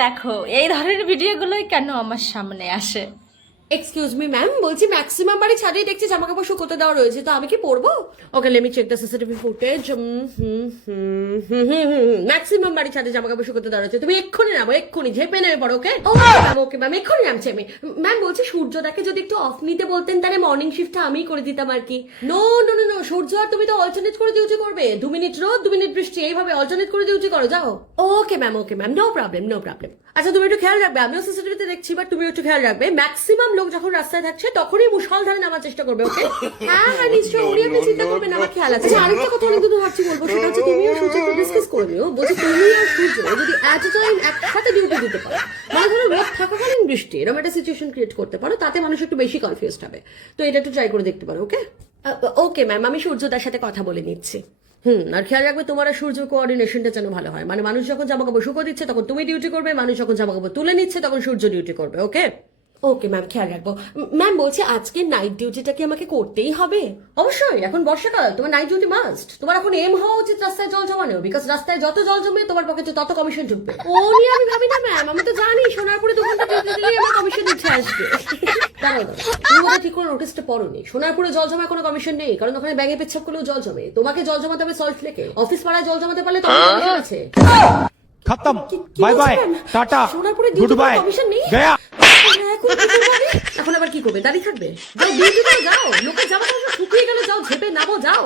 দেখো এই ধরনের ভিডিওগুলোই কেন আমার সামনে আসে। এক্সকিউজ মি ম্যাম, বলছি ম্যাক্সিমাম বাড়ি ছাড়িয়ে দেখছি জামা কাপড় শুকোতে দেওয়া রয়েছে, তো আমি কি পরবো? Okay, let me check the CCTV footage. Maximum বাড়ি ছাড়িয়ে জামা কাপড় শুকোতে দেওয়া রয়েছে। তুমি এক্ষুনি নামো, এক্ষুনি ঝেপে নেমে পড়ো। ওকে ওকে ম্যাম, এক্ষুনি নামছি আমি। ম্যাম বলছি সূর্যটাকে যদি একটু অফ নিতে বলতেন তাহলে মর্নিং শিফটটা আমিই করে দিতাম আর কি। নো নো নো নো, সূর্য আর তুমি তো অল্টারনেট করে ডিউটি করবে। 2 মিনিট রোদ 2 মিনিট বৃষ্টি, এইভাবে অল্টারনেট করে ডিউটি করো, যাও। Okay ma'am, no problem no problem. আচ্ছা তুমি একটু খেয়াল রাখবে, আমিও সিসিটিভিতে দেখছি, বাট তুমি একটু খেয়াল রাখবে। ম্যাক্সিমাম লোক যখন রাস্তায় থাকছে তখনই মুষলধারে নামার চেষ্টা করবে। ওকে হ্যাঁ হ্যাঁ নিশ্চয়ই, উনি আপনি চিন্তা করবেন, আমার খেয়াল আছে। আচ্ছা, আরেকটা কথা অনেক দিন ভাবছি বলবো, সেটা হচ্ছে তুমি আর সূর্য একটু ডিসকাস করে নিও। বলছি তুমি আর সূর্য যদি এট এ টাইম একসাথে ডিউটি দিতে পারো, মানে ধরো রোদ থাকাকালীন বৃষ্টি, এরকম একটা সিচুয়েশন ক্রিয়েট করতে পারো, তাতে মানুষ একটু বেশি কনফিউজড হবে। তো এটা একটু ট্রাই করে দেখতে পারো। ওকে ওকে ম্যাম, আমি সূর্যদার সাথে কথা বলে নিচ্ছি। আর খেয়াল রাখবে তোমার আর সূর্য কোঅর্ডিনেশনটা যেন ভালো হয়, মানে মানুষ যখন জামা কাপড় শুকো দিচ্ছে তখন তুমি ডিউটি করবে, মানুষ যখন জামা কাপড় তুলে নিচ্ছে তখন সূর্য ডিউটি করবে। ওকে ওকে ম্যাম, খেয়াল রাখবো। ম্যাম বলছি আজকে নাইট ডিউটিটা কি আমাকে করতেই হবে? অবশ্যই, এখন বর্ষাকাল, তোমার নাইট ডিউটি মাস্ট। তোমার এখন এম হওয়া উচিত রাস্তায় জল জমানো, বিকজ রাস্তায় যত জল জমবে তোমার পকেটে তত কমিশন ঢুকবে। ও নিয়ে আমি ভাবি না ম্যাম, আমি তো জানি সোনারপুরে 2 ঘন্টা ডিউটি দিলেই আমার কমিশন উঠে আসবে। দাঁড়াও তুমি বোধহয় ঠিক করে নোটিসটা পড়োনি। সোনারপুরে জল জমায় কোনো কমিশন নেই, কারণ ওখানে ব্যাগে পেচ্ছাপ করলেও জল জমে। তোমাকে জল জমাতে হবে সল্ট লেকে, অফিস পাড়ায় জল জমাতে পারলে তোমার কমিশন আছে। खत्म। बाय बाय टाटा সোনারপুরে गुड बाय কমিশন নেই गया। এখন আবার কি করবে? দাঁড়িয়ে থাকবে? যাও ডিউটি করে যাও, লোকের জামা কাপড় শুকিয়ে গেলে যাও, ঝেপে নামো, যাও।